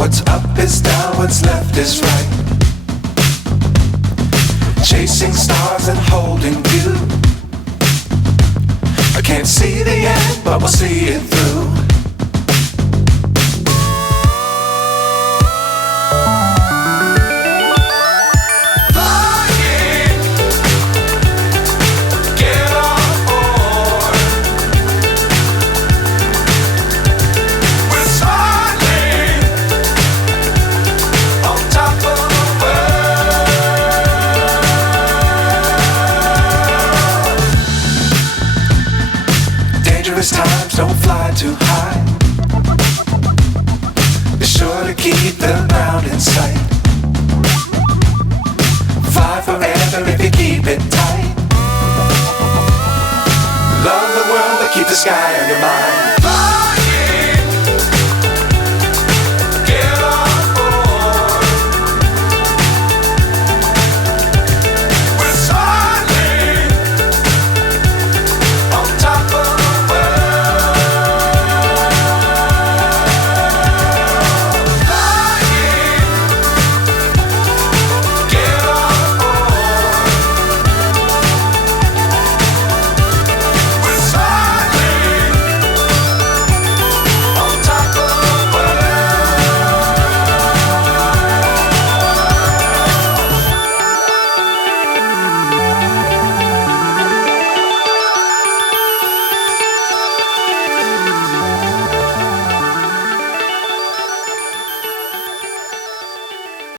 What's up is down, what's left is right. Chasing stars and holding you. I can't see the end, but we'll see it through. Dangerous times, don't fly too high. Be sure to keep the ground in sight. Fly forever if you keep it tight. Love the world, but keep the sky on your mind.